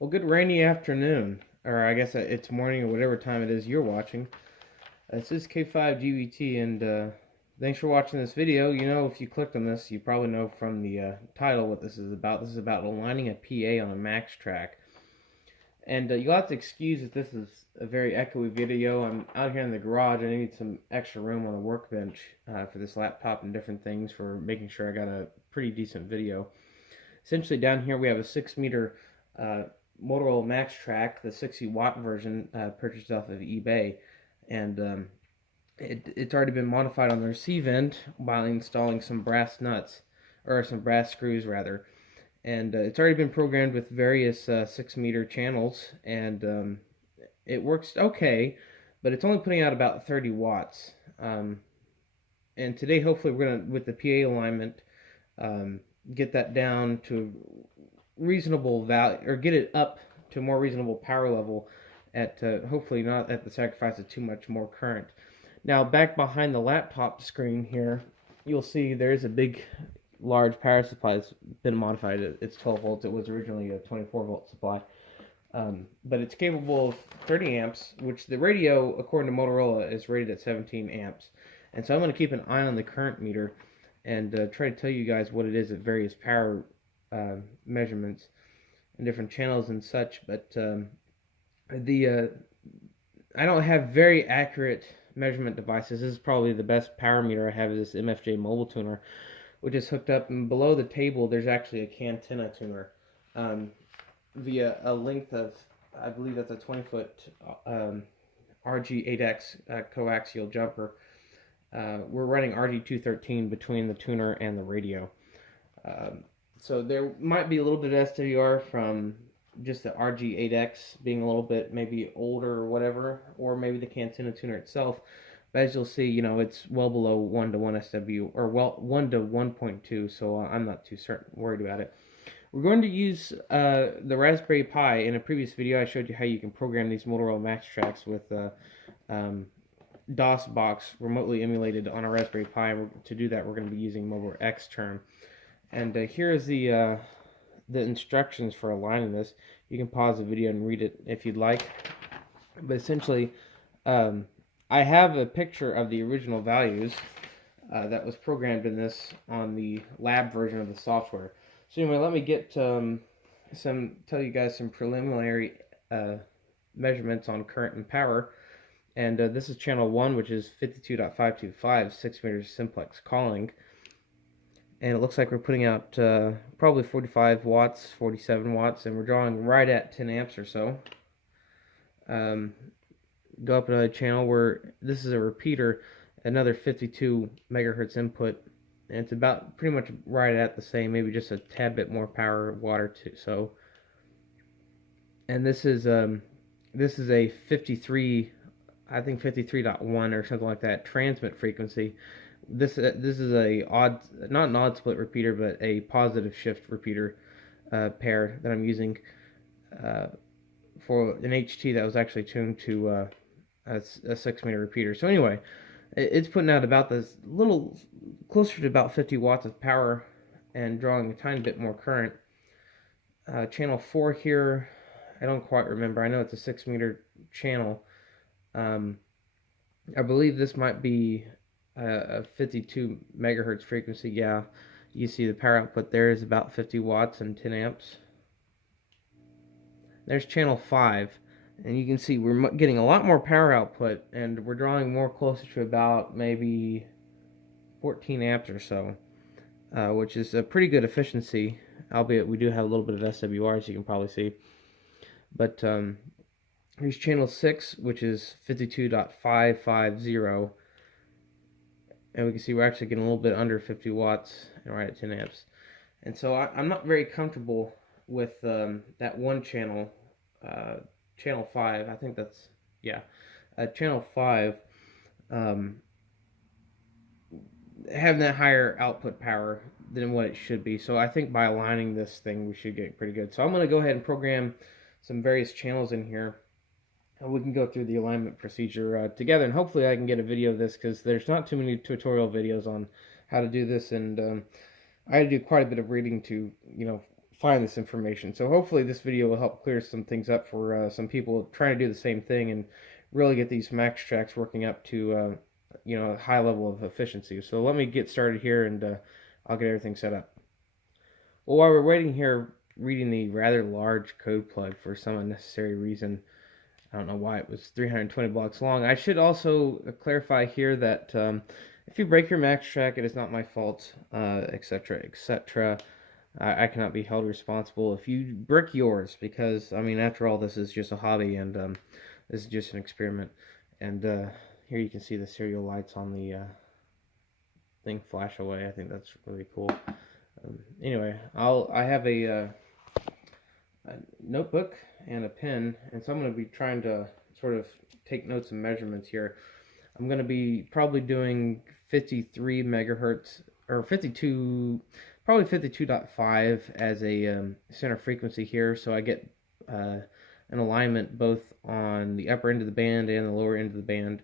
Well, good rainy afternoon, or I guess it's morning or whatever time it is you're watching. This is K5GVT, and thanks for watching this video. You know, if you clicked on this, you probably know from the title what this is about. This is about aligning a PA on a max track. And you'll have to excuse if this is a very echoey video. I'm out here in the garage, and I need some extra room on the workbench for this laptop and different things for making sure I got a pretty decent video. Essentially, down here we have a 6 meter Motorola Max Track, the 60-watt version, purchased off of eBay, and it's already been modified on the receive end by installing some brass nuts, or some brass screws rather, and it's already been programmed with various 6 meter channels, and it works okay, but it's only putting out about 30 watts. And today, hopefully, we're gonna, with the PA alignment, get that down to reasonable value, or get it up to a more reasonable power level at hopefully not at the sacrifice of too much more current. Now, back behind the laptop screen here, you'll see there's a big large power supply that's been modified. It's 12 volts. It was originally a 24 volt supply, but it's capable of 30 amps, which the radio, according to Motorola, is rated at 17 amps. And so I'm going to keep an eye on the current meter and try to tell you guys what it is at various power measurements and different channels and such. But I don't have very accurate measurement devices. This is probably the best power meter I have, is this MFJ mobile tuner, which is hooked up, and below the table there's actually a Cantina tuner via a length of, I believe that's a 20-foot RG8X coaxial jumper. We're running RG213 between the tuner and the radio. So there might be a little bit of SWR from just the RG8X being a little bit maybe older or whatever, or maybe the Cantina tuner itself. But as you'll see, you know, it's well below 1 to 1 SW, or well 1 to 1.2, so I'm not too worried about it. We're going to use the Raspberry Pi. In a previous video, I showed you how you can program these Motorola Max Tracks with DOS box remotely emulated on a Raspberry Pi. To do that, we're going to be using Mobile X term. And here is the instructions for aligning this. You can pause the video and read it if you'd like. But essentially, I have a picture of the original values that was programmed in this on the lab version of the software. So anyway, let me get tell you guys some preliminary measurements on current and power. And this is channel 1, which is 52.525, 6 meters simplex calling. And it looks like we're putting out probably 45 watts, 47 watts, and we're drawing right at 10 amps or so. Go up another channel where this is a repeater, another 52 megahertz input, and it's about pretty much right at the same, maybe just a tad bit more power water too. So, and this is a 53, I think 53.1 or something like that transmit frequency. This is a not an odd split repeater, but a positive shift repeater pair that I'm using for an HT that was actually tuned to a 6-meter repeater. So anyway, it's putting out about this little closer to about 50 watts of power and drawing a tiny bit more current. Channel 4 here, I don't quite remember. I know it's a 6-meter channel. I believe this might be a 52 megahertz frequency. Yeah, you see the power output there is about 50 watts and 10 amps. There's channel 5, and you can see we're getting a lot more power output, and we're drawing more closer to about maybe 14 amps or so, which is a pretty good efficiency, albeit we do have a little bit of SWR, as you can probably see. But here's channel 6, which is 52.550, and we can see we're actually getting a little bit under 50 watts and right at 10 amps. And so I'm not very comfortable with that one channel, channel 5. I think that's, yeah, channel 5, having that higher output power than what it should be. So I think by aligning this thing, we should get pretty good. So I'm going to go ahead and program some various channels in here, and we can go through the alignment procedure together, and hopefully I can get a video of this, because there's not too many tutorial videos on how to do this, and I had to do quite a bit of reading to, you know, find this information. So hopefully this video will help clear some things up for some people trying to do the same thing and really get these max tracks working up to a high level of efficiency. So let me get started here, and I'll get everything set up. Well, while we're waiting here, reading the rather large code plug for some unnecessary reason, I don't know why it was 320 blocks long. I should also clarify here that if you break your max track, it is not my fault, etc., etc. I cannot be held responsible if you brick yours, because, I mean, after all, this is just a hobby, and this is just an experiment. And here you can see the serial lights on the thing flash away. I think that's really cool. Anyway, I have a notebook and a pen, and so I'm going to be trying to sort of take notes and measurements here. I'm going to be probably doing 53 megahertz, or 52, probably 52.5 as a center frequency here, so I get an alignment both on the upper end of the band and the lower end of the band.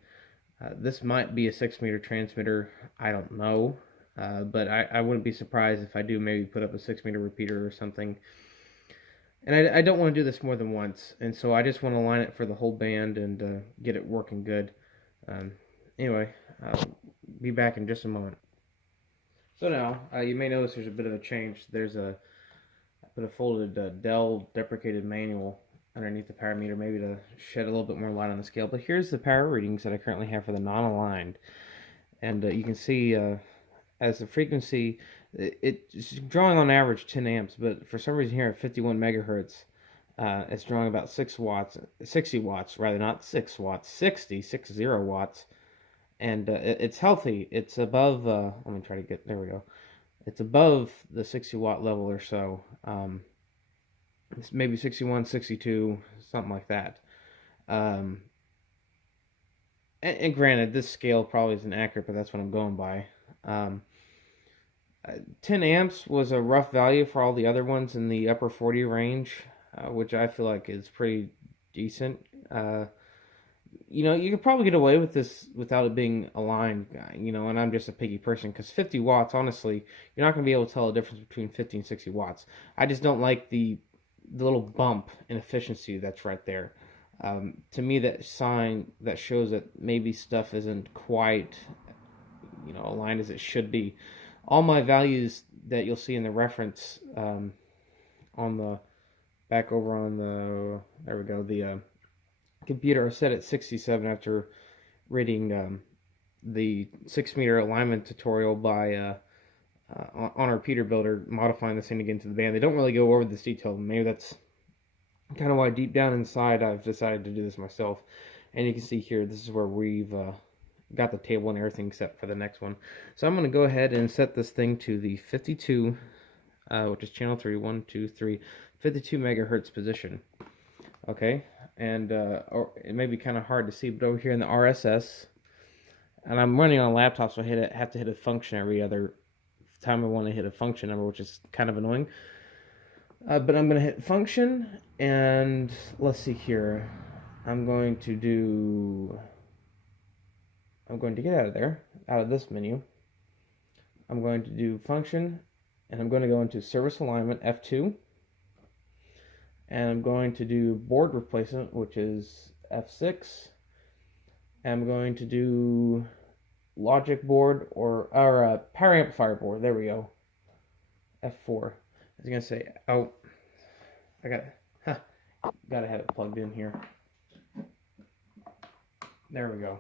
This might be a 6-meter transmitter, I don't know, but I wouldn't be surprised if I do maybe put up a 6-meter repeater or something. And I don't want to do this more than once, and so I just want to line it for the whole band and get it working good. Anyway, I'll be back in just a moment. So now, you may notice there's a bit of a change. I put a folded Dell deprecated manual underneath the power meter, maybe to shed a little bit more light on the scale. But here's the power readings that I currently have for the non-aligned. And you can see as the frequency, it's drawing on average 10 amps, but for some reason here at 51 megahertz, it's drawing about 60 watts, rather, not 6 watts, 60 watts. And it's healthy. It's above, let me try to get, there we go. It's above the 60 watt level or so. It's maybe 61, 62, something like that. And granted, this scale probably isn't accurate, but that's what I'm going by. 10 amps was a rough value for all the other ones in the upper 40 range, which I feel like is pretty decent. You could probably get away with this without it being aligned, and I'm just a picky person, because 50 watts, honestly, you're not going to be able to tell the difference between 50 and 60 watts. I just don't like the little bump in efficiency that's right there. To me, that sign that shows that maybe stuff isn't quite, aligned as it should be. All my values that you'll see in the reference on the back over on the, there we go, the computer are set at 67 after reading the 6-meter alignment tutorial by on our repeater builder, modifying this thing to get into the band. They don't really go over this detail. Maybe that's kind of why deep down inside I've decided to do this myself. And you can see here, this is where we've got the table and everything set for the next one. So I'm going to go ahead and set this thing to the 52, which is channel 3, 1, 2, 3, 52 megahertz position. Okay, and it may be kind of hard to see, but over here in the RSS, and I'm running on a laptop, so I have to hit a function every other time I want to hit a function number, which is kind of annoying. But I'm going to hit function, and let's see here. I'm going to get out of there, out of this menu. I'm going to do function, and I'm going to go into service alignment, F2. And I'm going to do board replacement, which is F6. And I'm going to do logic board or power amplifier board. There we go. F4. I was gonna say, oh, I gotta have it plugged in here. There we go.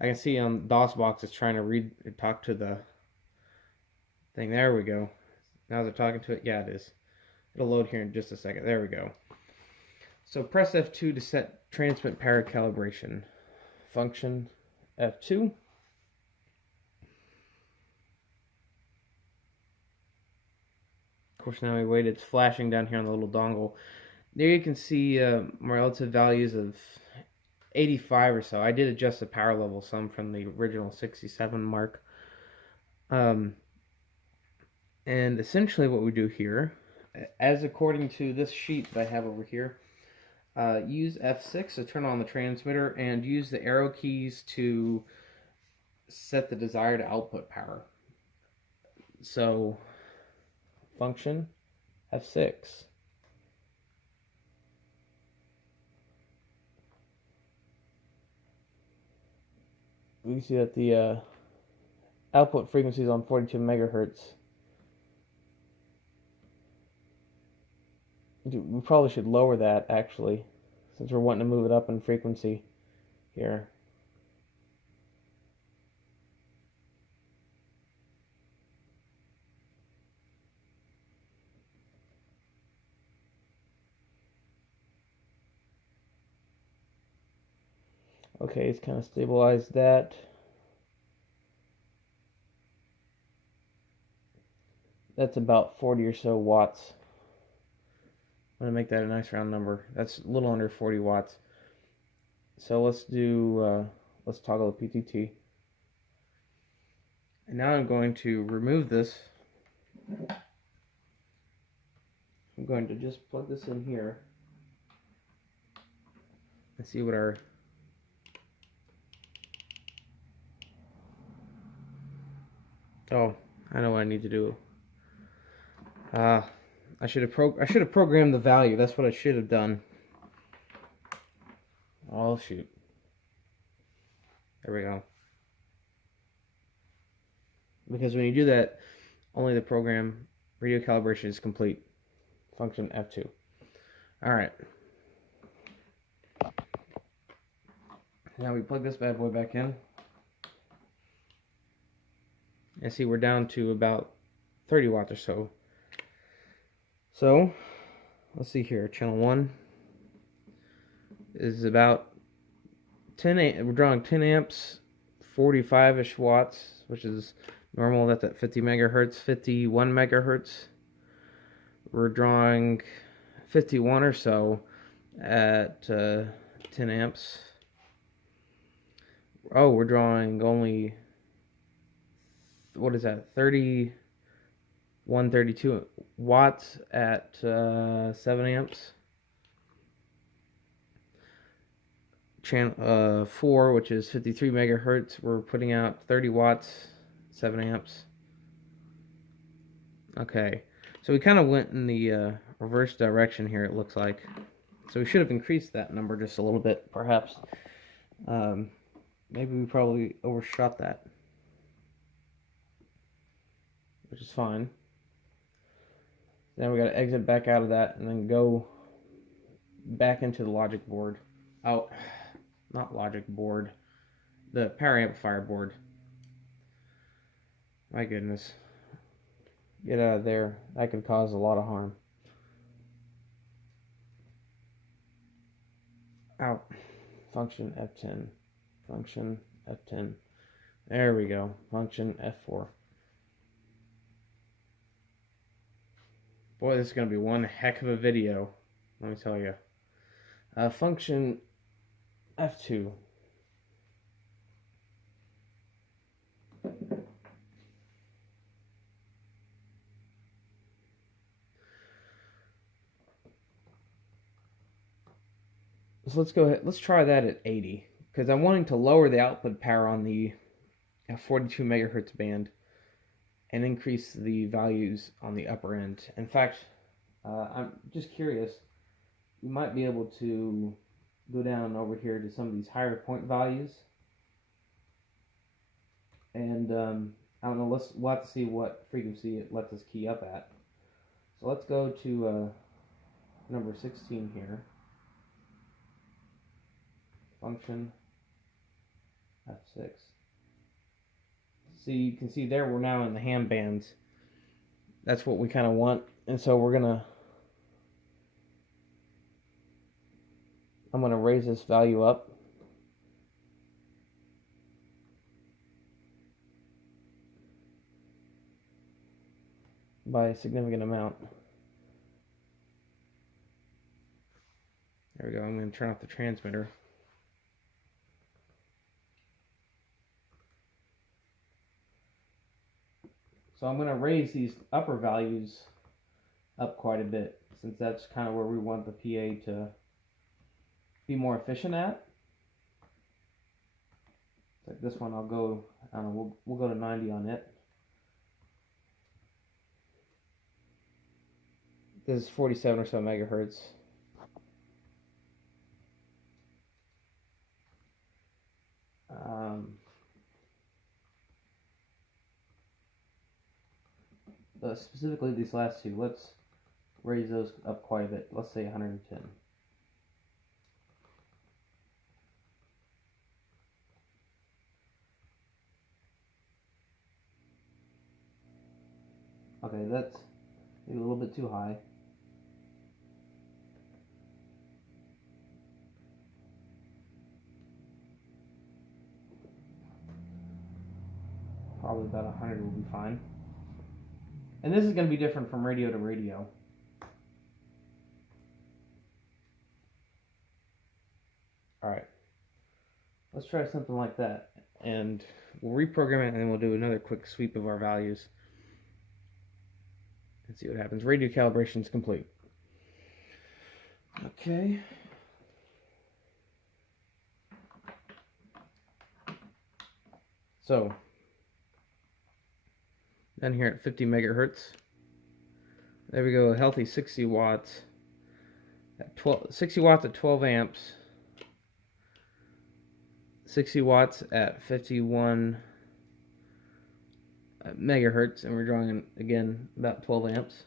I can see on DOSBox it's trying to talk to the thing. There we go. Now is it talking to it? Yeah, it is. It'll load here in just a second. There we go. So press F2 to set transmit power calibration. Function F2. Of course, now we wait. It's flashing down here on the little dongle. There you can see my relative values of 85 or so. I did adjust the power level some from the original 67 mark. And essentially what we do here, as according to this sheet that I have over here, use F6 to turn on the transmitter and use the arrow keys to set the desired output power. So function F6. We can see that the output frequency is on 42 megahertz. We probably should lower that, actually, since we're wanting to move it up in frequency here. Okay, it's kind of stabilized that. That's about 40 or so watts. I'm going to make that a nice round number. That's a little under 40 watts. So let's toggle the PTT. And now I'm going to remove this. I'm going to just plug this in here and see what our I know what I need to do. I should have programmed the value. That's what I should have done. Oh shoot. There we go. Because when you do that, only the program radio calibration is complete. Function F2. Alright. Now we plug this bad boy back in. And see, we're down to about 30 watts or so. So, let's see here. Channel 1 is about 10 amps. We're drawing 10 amps, 45-ish watts, which is normal. That's at 50 megahertz, 51 megahertz. We're drawing 51 or so at 10 amps. Oh, we're drawing only, what is that, 32 watts at 7 amps. Channel 4, which is 53 megahertz, we're putting out 30 watts, 7 amps. Okay, so we kind of went in the reverse direction here, it looks like. So we should have increased that number just a little bit, perhaps. Maybe we probably overshot that, which is fine. Then we got to exit back out of that and then go back into the logic board. Oh, not logic board, the power amplifier board. My goodness. Get out of there. That could cause a lot of harm. Out. Function F10. Function F10. There we go. Function F4. Boy, this is going to be one heck of a video, let me tell you. Function F2. So let's go ahead. Let's try that at 80, because I'm wanting to lower the output power on the 42 megahertz band and increase the values on the upper end. In fact, I'm just curious, you might be able to go down over here to some of these higher point values, and I don't know, we'll have to see what frequency it lets us key up at. So let's go to number 16 here. Function F6. See, you can see there we're now in the ham bands. That's what we kind of want, and so I'm gonna raise this value up by a significant amount. There we go. I'm going to turn off the transmitter. So I'm going to raise these upper values up quite a bit, since that's kind of where we want the PA to be more efficient at. Like this one, I'll go, I don't know, we'll go to 90 on it. This is 47 or so megahertz. But specifically these last two, let's raise those up quite a bit. Let's say 110. Okay, that's maybe a little bit too high. Probably about 100 will be fine. And this is going to be different from radio to radio. Alright. Let's try something like that. And we'll reprogram it and then we'll do another quick sweep of our values. And see what happens. Radio calibration is complete. Okay. So, down here at 50 megahertz. There we go, a healthy 60 watts. At 60 watts at 12 amps. 60 watts at 51 megahertz, and we're drawing again about 12 amps.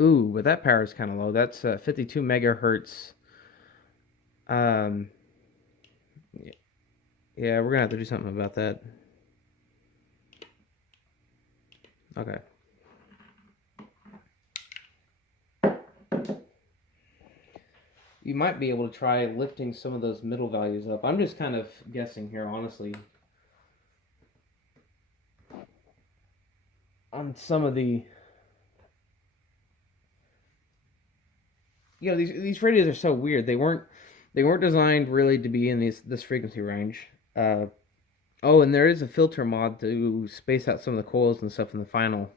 Ooh, but that power is kind of low. That's 52 megahertz. Yeah, we're gonna have to do something about that. Okay. You might be able to try lifting some of those middle values up. I'm just kind of guessing here, honestly. On some of the... You know, these radios are so weird. They weren't designed really to be in this frequency range. Oh, and there is a filter mod to space out some of the coils and stuff in the finals.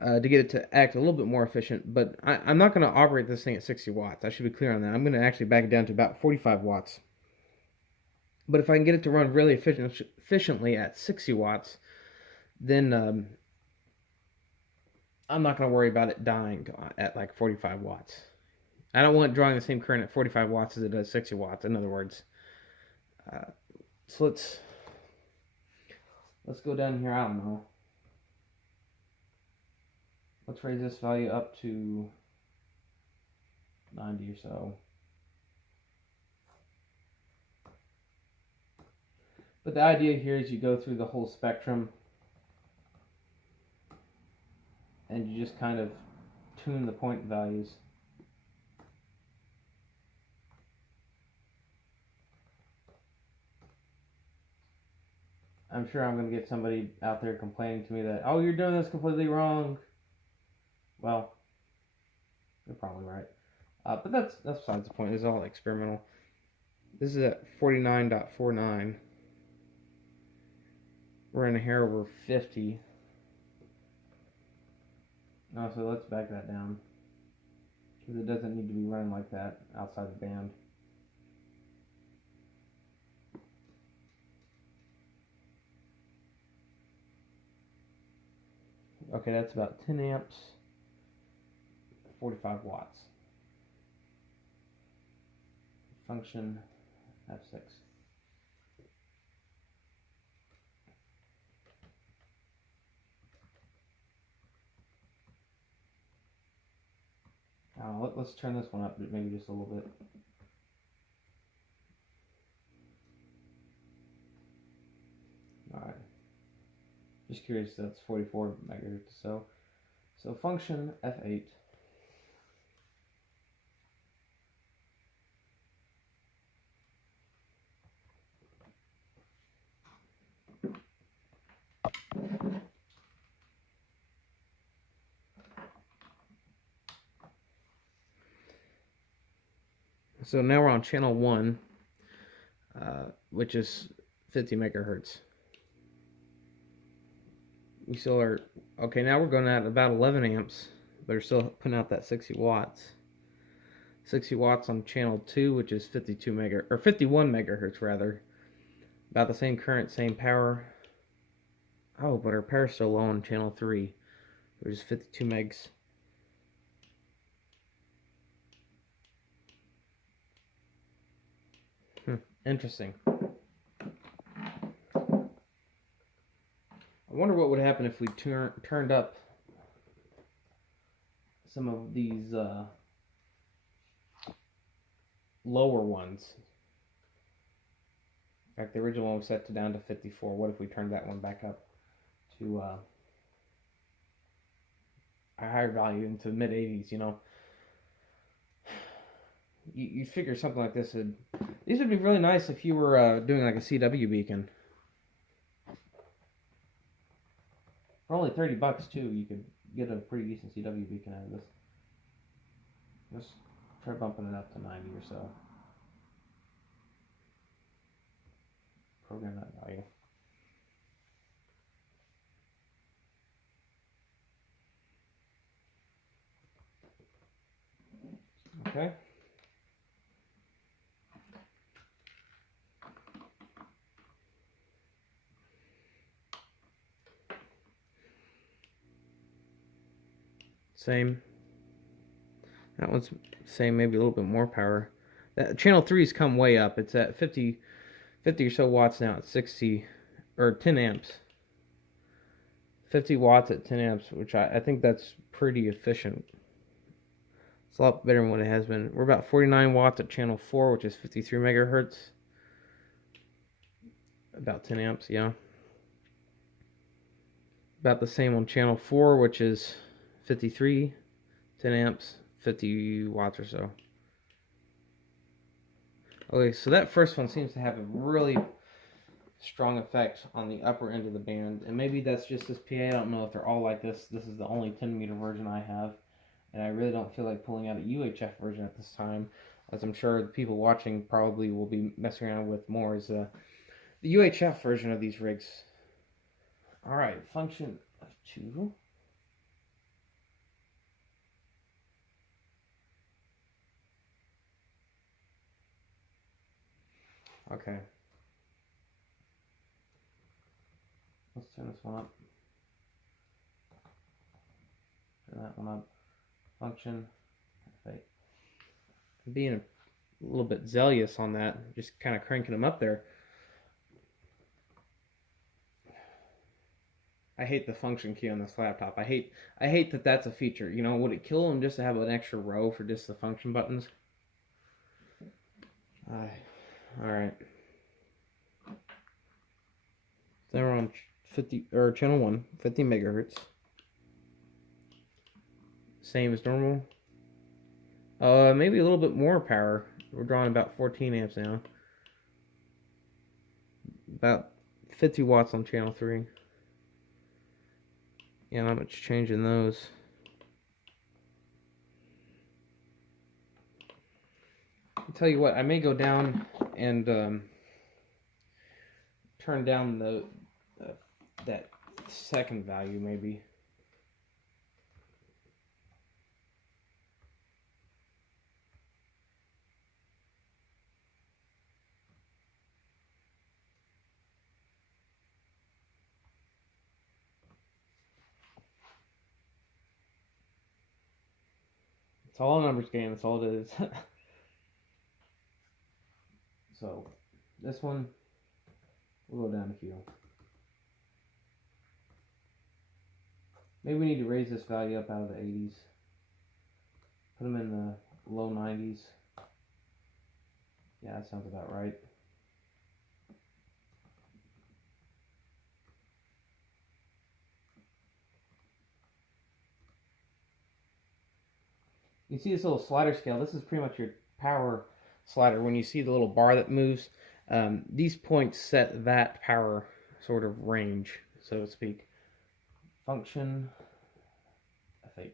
To get it to act a little bit more efficient, but I'm not going to operate this thing at 60 watts. I should be clear on that. I'm going to actually back it down to about 45 watts. But if I can get it to run really efficiently at 60 watts, then I'm not going to worry about it dying at like 45 watts. I don't want it drawing the same current at 45 watts as it does 60 watts, in other words. So let's go down here, I don't know. Let's raise this value up to 90 or so. But the idea here is you go through the whole spectrum and you just kind of tune the point values. I'm sure I'm going to get somebody out there complaining to me that, oh, you're doing this completely wrong. Well, you're probably right. But that's besides the point. It's all experimental. This is at 49.49. We're in a hair over 50. No, so let's back that down. Because it doesn't need to be running like that outside the band. Okay, that's about 10 amps. 45 watts. Function F6. Let's turn this one up maybe just a little bit. Alright. Just curious, that's 44 megahertz. So function F8. So now we're on channel 1, which is 50 megahertz. We still are, okay, now we're going at about 11 amps, but we're still putting out that 60 watts. 60 watts on channel 2, which is 51 megahertz rather. About the same current, same power. Oh, but our power's still low on channel 3, which is 52 megs. Interesting. I wonder what would happen if we turned up some of these lower ones. In fact, the original one was set down to 54. What if we turned that one back up to a higher value into mid 80s? You know, you figure something like this these would be really nice if you were doing like a CW beacon. For only $30 too, you could get a pretty decent CW beacon out of this. Just try bumping it up to 90 or so. Program that value. Okay. Same. That one's same, maybe a little bit more power. That channel 3's come way up. It's at 50 or so watts now. It's 60 or 10 amps. 50 watts at 10 amps, which I think that's pretty efficient. It's a lot better than what it has been. We're about 49 watts at channel 4, which is 53 megahertz. About 10 amps, yeah. About the same on channel 4, which is 53, 10 amps, 50 watts or so. Okay, so that first one seems to have a really strong effect on the upper end of the band, and maybe that's just this PA. I don't know if they're all like this. This is the only 10 meter version I have, and I really don't feel like pulling out a UHF version at this time, as I'm sure the people watching probably will be messing around with more, is the UHF version of these rigs. Alright, function of 2. Okay. Let's turn this one up. Turn that one up. Function. Perfect. I'm being a little bit zealous on that, just kind of cranking them up there. I hate the function key on this laptop. I hate that that's a feature. You know, would it kill them just to have an extra row for just the function buttons? Alright. Then we're on 50 or channel 1, 50 megahertz. Same as normal. Maybe a little bit more power. We're drawing about 14 amps now. About 50 watts on channel 3. Yeah, not much change in those. I'll tell you what, I may go down and turn down that second value maybe. It's all a numbers game, that's all it is. So, this one, we'll go down a few. Maybe we need to raise this value up out of the 80s. Put them in the low 90s. Yeah, that sounds about right. You see this little slider scale. This is pretty much your power slider. When you see the little bar that moves, these points set that power sort of range, so to speak. Function F8.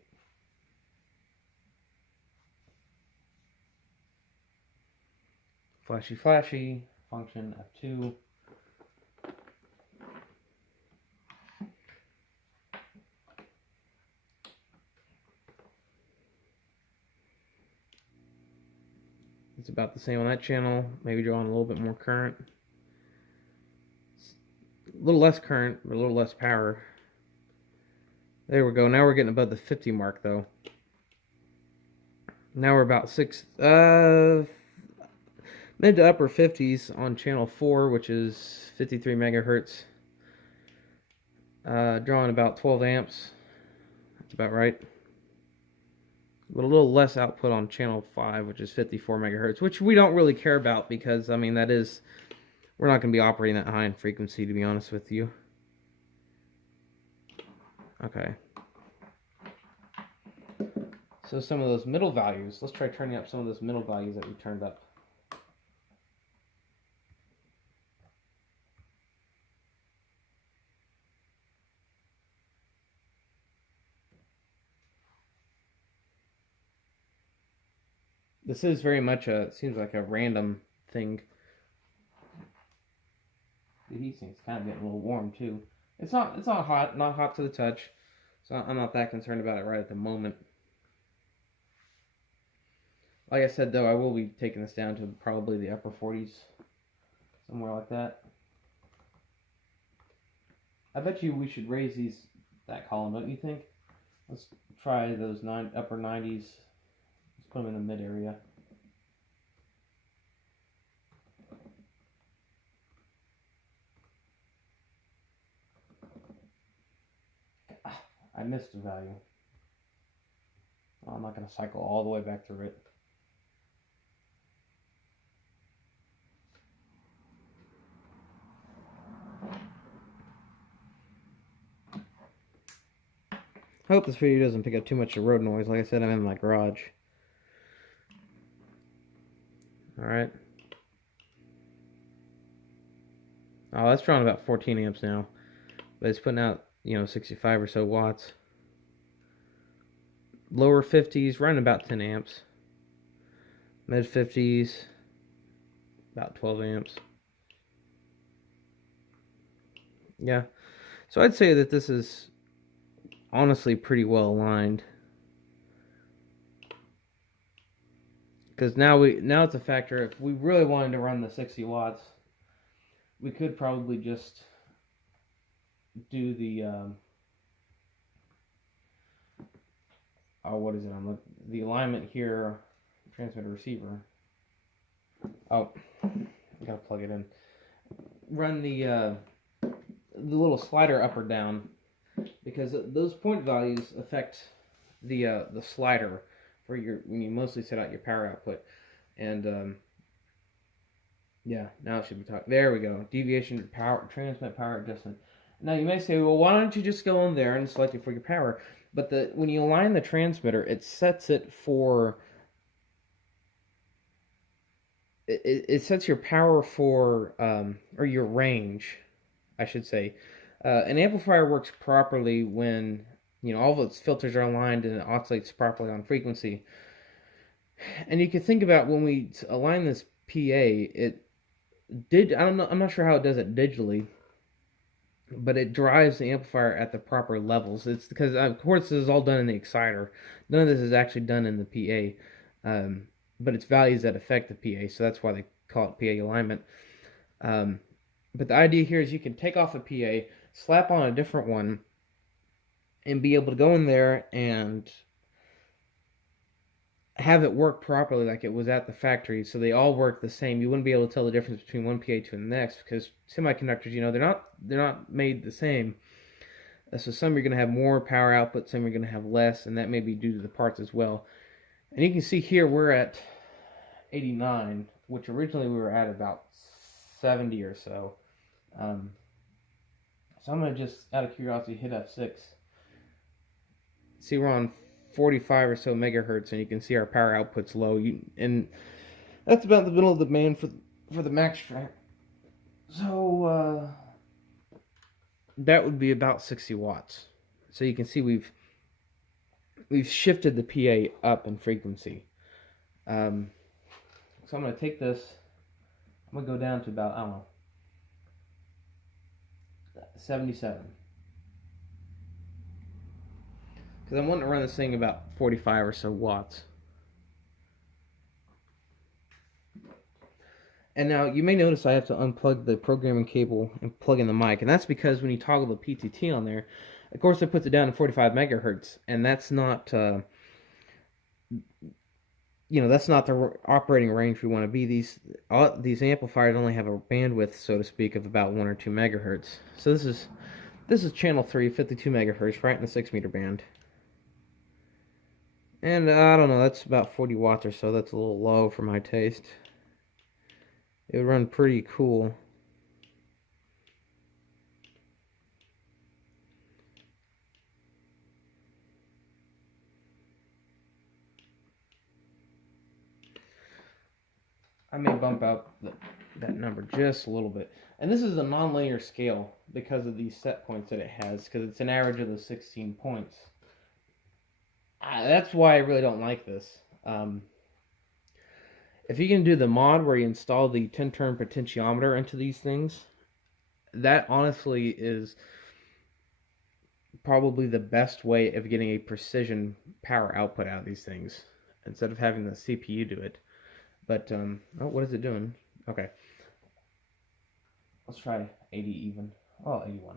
Flashy, flashy. Function F2. It's about the same on that channel. Maybe drawing a little bit more current. A little less current, but a little less power. There we go. Now we're getting above the 50 mark, though. Now we're about mid to upper 50s on channel 4, which is 53 megahertz. Drawing about 12 amps. That's about right. But a little less output on channel 5, which is 54 megahertz, which we don't really care about because, I mean, we're not going to be operating that high in frequency, to be honest with you. Okay. So some of those middle values, let's try turning up some of those middle values that we turned up. This is very much it seems like a random thing. The heat sink's kind of getting a little warm too. It's not hot to the touch. So I'm not that concerned about it right at the moment. Like I said though, I will be taking this down to probably the upper 40s. Somewhere like that. I bet you we should raise that column, don't you think? Let's try those upper 90s. Let's put them in the mid area. I missed a value. I'm not going to cycle all the way back through it. I hope this video doesn't pick up too much of road noise. Like I said, I'm in my garage. Alright. Oh, that's drawing about 14 amps now. But it's putting out, 65 or so watts. Lower 50s, running about 10 amps. Mid 50s, about 12 amps. Yeah. So I'd say that this is honestly pretty well aligned. Because now it's a factor. If we really wanted to run the 60 watts, we could probably just do the what is it on the alignment here, transmitter receiver. Oh, I gotta plug it in. Run the little slider up or down, because those point values affect the slider for when you mostly set out your power output. And yeah, now it should be talking. There we go. Deviation power, transmit power adjustment. Now you may say, well, why don't you just go in there and select it for your power? But when you align the transmitter, it sets it for. It sets your power for, or your range, I should say. An amplifier works properly when all of its filters are aligned and it oscillates properly on frequency. And you can think about when we align this PA, I'm not sure how it does it digitally, but it drives the amplifier at the proper levels. It's because, of course, this is all done in the exciter. None of this is actually done in the PA, but it's values that affect the PA, so that's why they call it PA alignment. But the idea here is you can take off a PA, slap on a different one, and be able to go in there and have it work properly like it was at the factory, so they all work the same. You wouldn't be able to tell the difference between one PA to the next, because semiconductors, they're not made the same. So some you're going to have more power output, some you're going to have less, and that may be due to the parts as well. And you can see here we're at 89, which originally we were at about 70 or so. So I'm going to just, out of curiosity, hit F6. See, we're on 45 or so megahertz, and you can see our power output's low. And that's about the middle of the band for the max track. So that would be about 60 watts. So you can see we've shifted the PA up in frequency. So I'm going to take this. I'm going to go down to about, I don't know, 77. Because I'm wanting to run this thing about 45 or so watts. And now you may notice I have to unplug the programming cable and plug in the mic, and that's because when you toggle the PTT on there, of course it puts it down to 45 megahertz, and that's not, that's not the operating range we want to be. These amplifiers only have a bandwidth, so to speak, of about 1 or 2 megahertz. So this is channel 3, 52 megahertz, right in the 6 meter band. And I don't know, that's about 40 watts or so. That's a little low for my taste. It would run pretty cool. I may bump out that number just a little bit. And this is a nonlinear scale because of these set points that it has, because it's an average of the 16 points. That's why I really don't like this. If you can do the mod where you install the 10-turn potentiometer into these things, that honestly is probably the best way of getting a precision power output out of these things, instead of having the CPU do it. But, oh, what is it doing? Okay. Let's try 80 even. Oh, 81.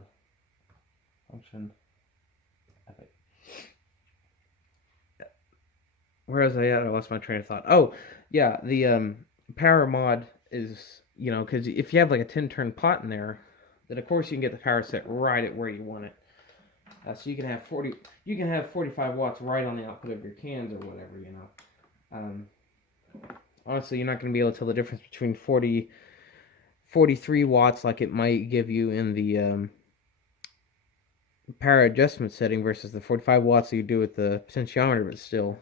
Function. Epic. Where was I at? I lost my train of thought. Oh, yeah, the power mod is, because if you have like a 10-turn pot in there, then of course you can get the power set right at where you want it. So you can have 45 watts right on the output of your cans or whatever, Honestly, you're not going to be able to tell the difference between 43 watts like it might give you in the power adjustment setting versus the 45 watts that you do with the potentiometer, but still.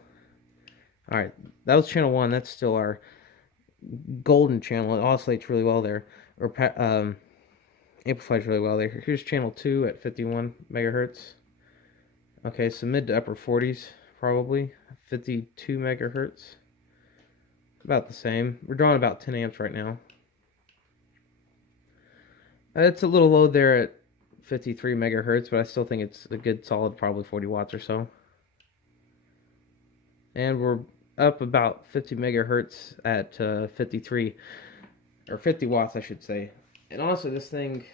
Alright, that was channel 1. That's still our golden channel. It oscillates really well there. Or amplifies really well there. Here's channel 2 at 51 megahertz. Okay, so mid to upper 40s, probably. 52 megahertz. About the same. We're drawing about 10 amps right now. It's a little low there at 53 megahertz, but I still think it's a good solid probably 40 watts or so. And we're up about 50 megahertz at 53, or 50 watts I should say. And honestly, this thing,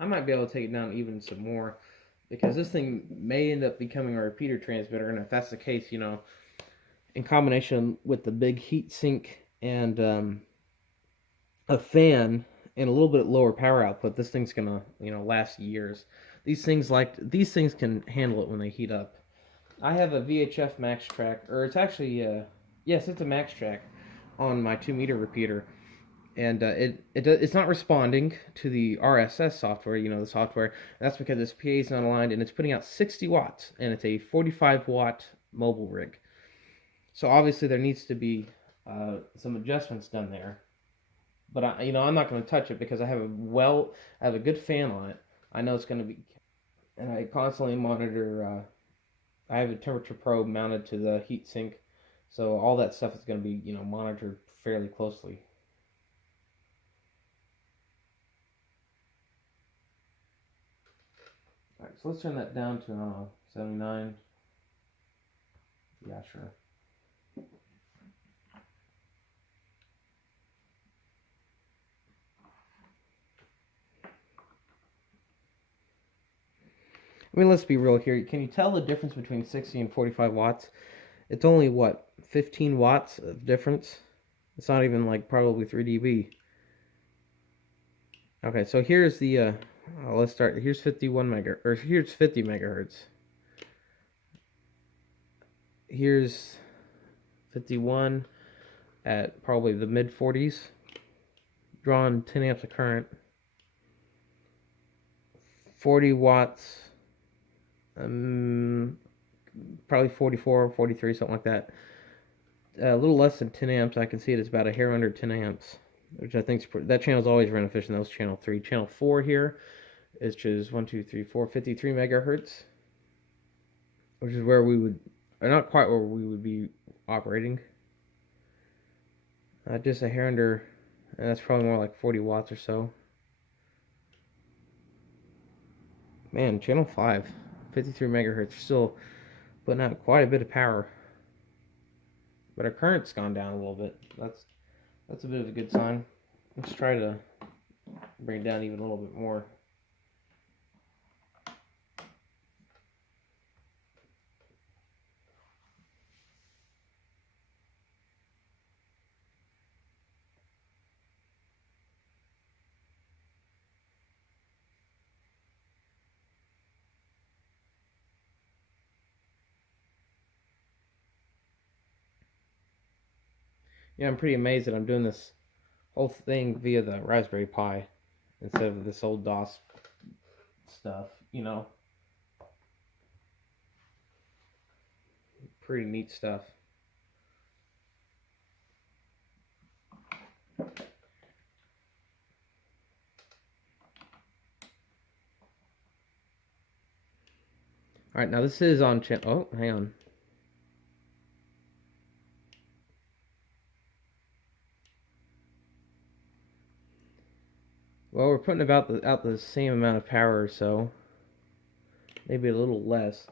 I might be able to take it down even some more, because this thing may end up becoming a repeater transmitter, and if that's the case, in combination with the big heat sink and a fan and a little bit lower power output, this thing's gonna last years. These things can handle it when they heat up. I have a VHF Max Track, or it's actually yes, it's a Max Track on my 2-meter repeater, and it's not responding to the RSS software, the software. That's because this PA is not aligned, and it's putting out 60 watts, and it's a 45 watt mobile rig. So obviously there needs to be some adjustments done there. But I'm not going to touch it because I have a good fan on it. I know it's going to be, and I constantly monitor. I have a temperature probe mounted to the heat sink, so all that stuff is going to be monitored fairly closely. All right, so let's turn that down to 79. Yeah, sure. I mean, let's be real here. Can you tell the difference between 60 and 45 watts? It's only, what, 15 watts of difference? It's not even, like, probably 3 dB. Okay, so here's the, let's start. Here's 51 megahertz, or here's 50 megahertz. Here's 51 at probably the mid 40s. Drawing 10 amps of current. 40 watts. Probably 44, 43, something like that. A little less than 10 amps. I can see it is about a hair under 10 amps, which I think that channel is always run efficient. That was channel 3. Channel 4 here is just 1, 2, 3, 4, 53 megahertz, which is where we would, or not quite where we would be operating. Just a hair under, and that's probably more like 40 watts or so. Man, channel 5. 53 megahertz, still putting out quite a bit of power, but our current's gone down a little bit. That's a bit of a good sign. Let's try to bring it down even a little bit more. Yeah, I'm pretty amazed that I'm doing this whole thing via the Raspberry Pi instead of this old DOS stuff, you know. Pretty neat stuff. Alright, now this is on channel. Oh, hang on. Well, we're putting out the same amount of power or so. Maybe a little less.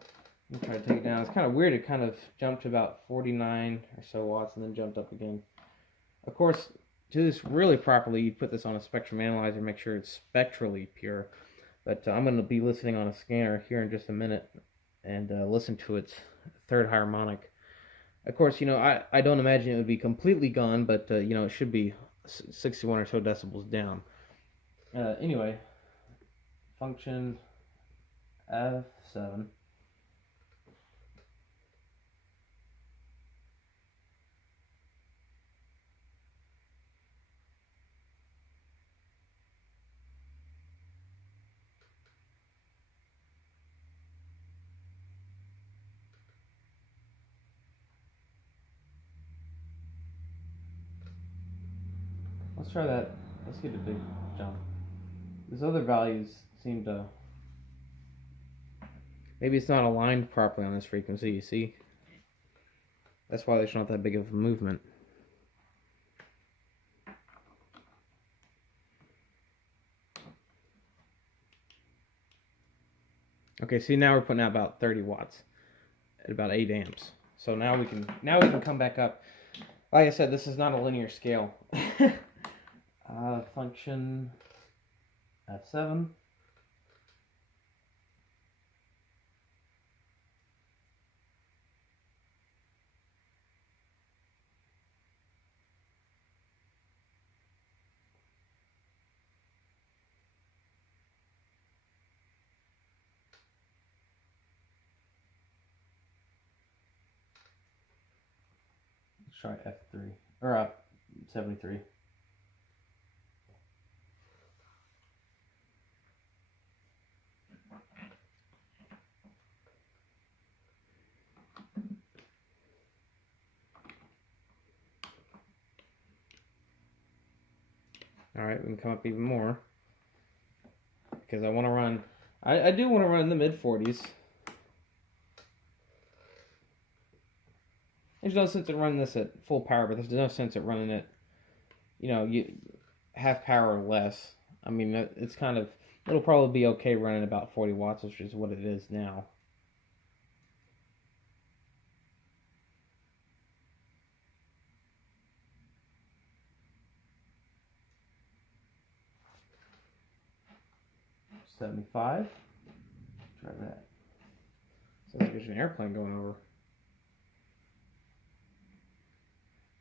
I'm trying to take it down. It's kind of weird. It kind of jumped to about 49 or so watts and then jumped up again. Of course, to do this really properly, you put this on a spectrum analyzer, make sure it's spectrally pure. But I'm going to be listening on a scanner here in just a minute and listen to its third harmonic. Of course, you know, I don't imagine it would be completely gone, but, you know, it should be 61 or so decibels down. Anyway, function F7. Let's try that. Let's get a big jump. These other values seem to... Maybe it's not aligned properly on this frequency, you see? That's why there's not that big of a movement. Okay, see, now we're putting out about 30 watts at about 8 amps. So now we can come back up. Like I said, this is not a linear scale. Function F7. Let's try F3 or 73. Alright, we can come up even more. Because I want to run... I do want to run in the mid-40s. There's no sense in running this at full power, but there's no sense in running it, you know, half power or less. I mean, it's kind of... It'll probably be okay running about 40 watts, which is what it is now. $75. Try that. Sounds like there's an airplane going over.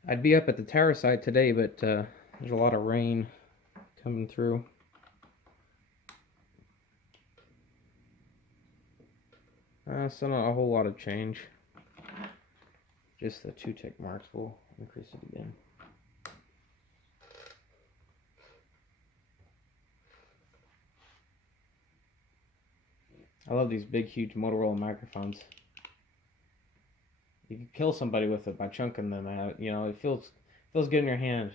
I'd be up at the tower site today, but there's a lot of rain coming through. Still not a whole lot of change. Just the 2 tick marks. Will increase it again. I love these big, huge Motorola microphones. You can kill somebody with it by chunking them out. You know, it feels good in your hand.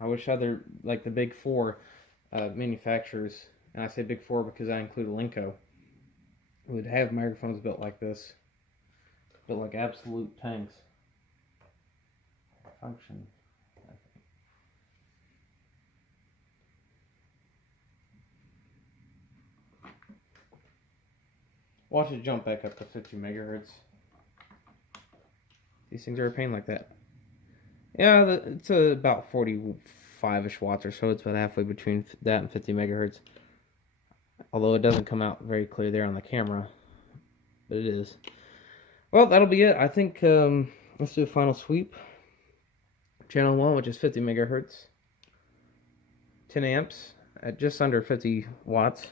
I wish other, like the big 4 manufacturers, and I say big 4 because I include Linko, would have microphones built like this, built like absolute tanks. Function. Watch it jump back up to 50 megahertz. These things are a pain like that. Yeah, it's about 40 5-ish watts or so. It's about halfway between that and 50 megahertz. Although it doesn't come out very clear there on the camera, but it is. Well, that'll be it. I think let's do a final sweep. Channel 1, which is 50 megahertz, 10 amps at just under 50 watts.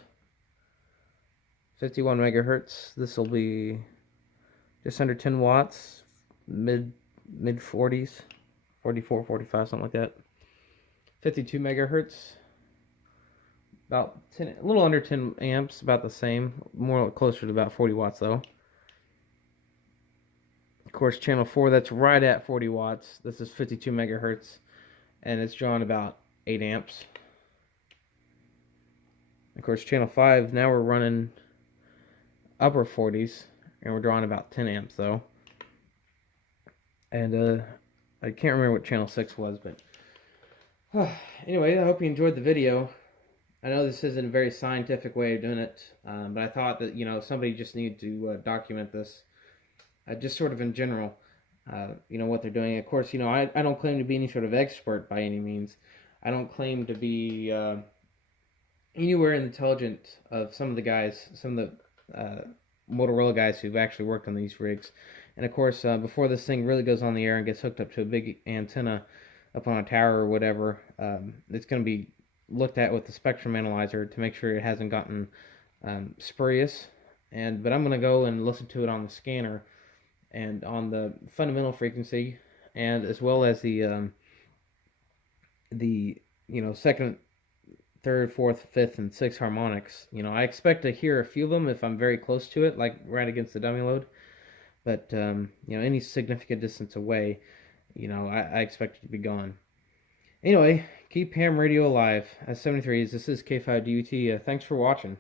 51 megahertz. This will be just under 10 watts, mid 40s, 44, 45, something like that. 52 megahertz, about 10, a little under 10 amps, about the same, more closer to about 40 watts though. Of course, channel 4, that's right at 40 watts. This is 52 megahertz, and it's drawing about 8 amps. Of course, channel 5, now we're running upper 40s, and we're drawing about 10 amps though. And I can't remember what channel 6 was, but anyway, I hope you enjoyed the video. I know this isn't a very scientific way of doing it, but I thought that, you know, somebody just needed to document this, just sort of in general, you know, what they're doing. Of course, you know, I don't claim to be any sort of expert by any means. I don't claim to be anywhere intelligent of some of the guys, some of the Motorola guys who've actually worked on these rigs. And of course, before this thing really goes on the air and gets hooked up to a big antenna up on a tower or whatever, it's going to be looked at with the spectrum analyzer to make sure it hasn't gotten spurious. But I'm going to go and listen to it on the scanner and on the fundamental frequency, and as well as the you know, second, third, fourth, fifth, and sixth harmonics. You know, I expect to hear a few of them if I'm very close to it, like right against the dummy load. But you know, any significant distance away, you know, I expect it to be gone. Anyway, keep ham radio alive. As 73s, this is K5DUT. Thanks for watching.